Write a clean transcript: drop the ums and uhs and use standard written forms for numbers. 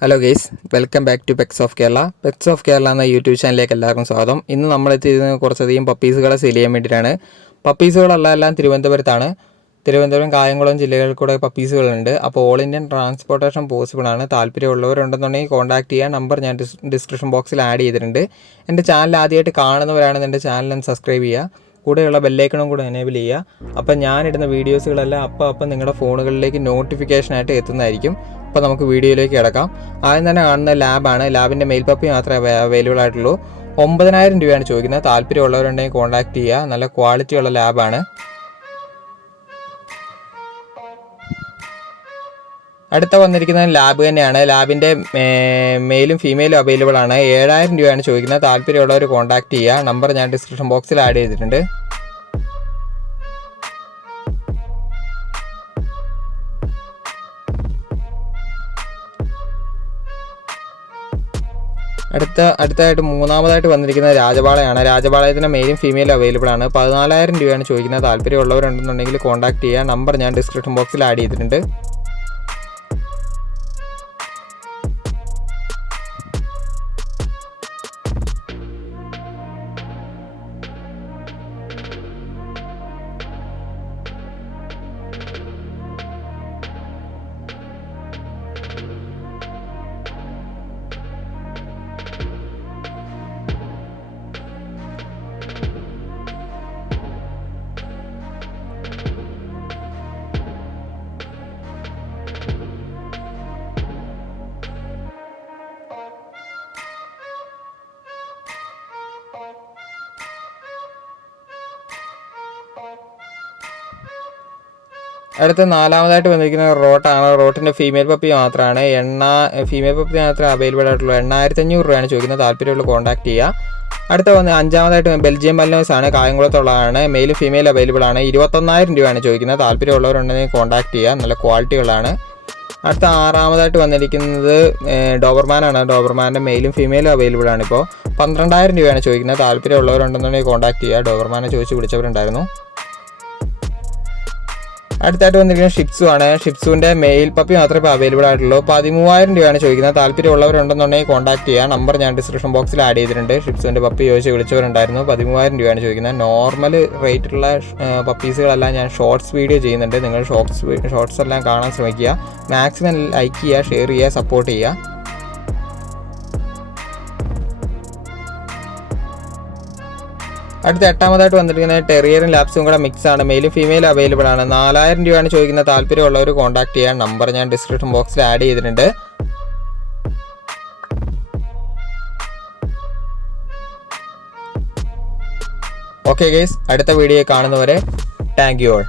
Hello guys, welcome back to pets of Kerala. Pets of Kerala എന്ന YouTube ചാനലിലേക്ക് എല്ലാവർക്കും സ്വാഗതം. ഇന്ന് നമ്മളെത്തിയത് കുറച്ചധികം പപ്പീസുകളെ സെയിൽ ചെയ്യാൻ വേണ്ടിയിട്ടാണ്. പപ്പീസുകളെല്ലാം തിരുവനന്തപുരത്താണ്. തിരുവനന്തപുരം, കായംകുളം ജില്ലകളിൽ കൂടെ പപ്പീസുകളുണ്ട്. അപ്പോൾ ഓൾ ഇന്ത്യൻ ട്രാൻസ്പോർട്ടേഷൻ പോസിബിൾ ആണ്. താല്പര്യമുള്ളവരുണ്ടെന്നുണ്ടെങ്കിൽ കോൺടാക്ട് ചെയ്യുക. നമ്പർ ഞാൻ ഡിസ്ക്രിപ്ഷൻ ബോക്സിൽ ആഡ് ചെയ്തിട്ടുണ്ട്. എൻ്റെ ചാനൽ ആദ്യമായിട്ട് കാണുന്നവരാണെന്ന് എൻ്റെ ചാനൽ സബ്സ്ക്രൈബ് ചെയ്യുക. കൂടെയുള്ള ബെല്ലൈക്കണും കൂടെ എനേബിൾ ചെയ്യുക. അപ്പം ഞാനിടുന്ന വീഡിയോസുകളെല്ലാം അപ്പം നിങ്ങളുടെ ഫോണുകളിലേക്ക് നോട്ടിഫിക്കേഷനായിട്ട് എത്തുന്നതായിരിക്കും. അപ്പോൾ നമുക്ക് വീഡിയോയിലേക്ക് കിടക്കാം. ആദ്യം തന്നെ കാണുന്ന ലാബാണ്. ലാബിൻ്റെ മെയിൽ പപ്പി മാത്രമേ അവൈലബിൾ ആയിട്ടുള്ളൂ. 9,000 രൂപയാണ് ചോദിക്കുന്നത്. താല്പര്യമുള്ളവരുണ്ടെങ്കിൽ കോൺടാക്ട് ചെയ്യുക. നല്ല ക്വാളിറ്റിയുള്ള ലാബാണ്. അടുത്ത വന്നിരിക്കുന്നത് ലാബ് തന്നെയാണ്. ലാബിൻ്റെ മെയിലും ഫീമെയിലും അവൈലബിൾ ആണ്. 7,000 രൂപയാണ് ചോദിക്കുന്നത്. താല്പര്യമുള്ളവർ കോൺടാക്ട് ചെയ്യുക. നമ്പർ ഞാൻ ഡിസ്ക്രിപ്ഷൻ ബോക്സിൽ ആഡ് ചെയ്തിട്ടുണ്ട്. അടുത്തായിട്ട് മൂന്നാമതായിട്ട് വന്നിരിക്കുന്നത് രാജപാളയാണ്. രാജപാളയത്തിന് മെയിലും ഫീമെയിലും അവൈലബിൾ ആണ്. 14,000 രൂപയാണ് ചോദിക്കുന്നത്. താല്പര്യമുള്ളവരുണ്ടെന്നുണ്ടെങ്കിൽ കോൺടാക്ട് ചെയ്യുക. നമ്പർ ഞാൻ ഡിസ്ക്രിപ്ഷൻ ബോക്സിൽ ആഡ് ചെയ്തിട്ടുണ്ട്. അടുത്ത നാലാമതായിട്ട് വന്നിരിക്കുന്നത് റോട്ടാണ്. റോട്ടിൻ്റെ ഫീമെയിൽ പപ്പി മാത്രമാണ്. ഫീമെയിൽ പപ്പി മാത്രമേ അവൈലബിൾ ആയിട്ടുള്ളൂ. 8,500 രൂപയാണ് ചോദിക്കുന്നത്. താല്പര്യമുള്ള കോൺടാക്ട് ചെയ്യുക. അടുത്ത അഞ്ചാമതായിട്ട് ബെൽജിയം മൽനോസ് ആണ്. കായംകുളത്തുള്ളതാണ്. മെയിലും ഫീമെയിൽ അവൈലബിൾ ആണ്. 21,000 രൂപയാണ് ചോദിക്കുന്നത്. താല്പര്യമുള്ളവരുണ്ടെങ്കിൽ കോൺടാക്ട് ചെയ്യുക. നല്ല ക്വാളിറ്റികളാണ്. അടുത്ത ആറാമതായിട്ട് വന്നിരിക്കുന്നത് ഡോബർമാനാണ്. ഡോബർമാൻ്റെ മെയിലും ഫീമെയിലും അവൈലബിൾ ആണ്. ഇപ്പോൾ 12,000 രൂപയാണ് ചോദിക്കുന്നത്. താല്പര്യമുള്ളവരുണ്ടെന്നുണ്ടെങ്കിൽ കോൺടാക്ട് ചെയ്യുക. ഡോബർമാനെ ചോദിച്ച് വിളിച്ചവരുണ്ടായിരുന്നു. അടുത്തായിട്ട് വന്നിരിക്കുന്നത് ഷിപ്സു ആണ്. ഷിപ്സുവിൻ്റെ മെയിൽ പപ്പി മാത്രമേ ഇപ്പോൾ അവൈലബിൾ ആയിട്ടുള്ളൂ. 13,000 രൂപയാണ് ചോദിക്കുന്നത്. താല്പര്യമുള്ളവരുണ്ടെന്നുണ്ടെങ്കിൽ കോൺടാക്ട് ചെയ്യുക. നമ്പർ ഞാൻ ഡിസ്ക്രിപ്ഷൻ ബോക്സിൽ ആഡ് ചെയ്തിട്ടുണ്ട്. ഷിപ്സുവിൻ്റെ പപ്പി ചോദിച്ച് വിളിച്ചവരുണ്ടായിരുന്നു. 13,000 രൂപയാണ് ചോദിക്കുന്നത്. നോർമൽ റേറ്റുള്ള പപ്പീസുകളെല്ലാം ഞാൻ ഷോർട്സ് വീഡിയോ ചെയ്യുന്നുണ്ട്. നിങ്ങൾ ഷോർട്സ് എല്ലാം കാണാൻ ശ്രമിക്കുക. മാക്സിമം ലൈക്ക് ചെയ്യുക, ഷെയർ ചെയ്യുക, സപ്പോർട്ട് ചെയ്യുക. അടുത്ത എട്ടാമതായിട്ട് വന്നിരിക്കുന്നത് ടെറിയറും ലാപ്സും കൂടെ മിക്സ് ആണ്. മെയിലും ഫീമെയിലും അവൈലബിൾ ആണ്. 4,000 രൂപയാണ് ചോദിക്കുന്നത്. താല്പര്യമുള്ളവർ കോൺടാക്ട് ചെയ്യാൻ. നമ്പർ ഞാൻ ഡിസ്ക്രിപ്ഷൻ ബോക്സിൽ ആഡ് ചെയ്തിട്ടുണ്ട്. ഓക്കെ ഗൈസ്, അടുത്ത വീഡിയോ കാണുന്നവരെ താങ്ക് യു ഓൾ.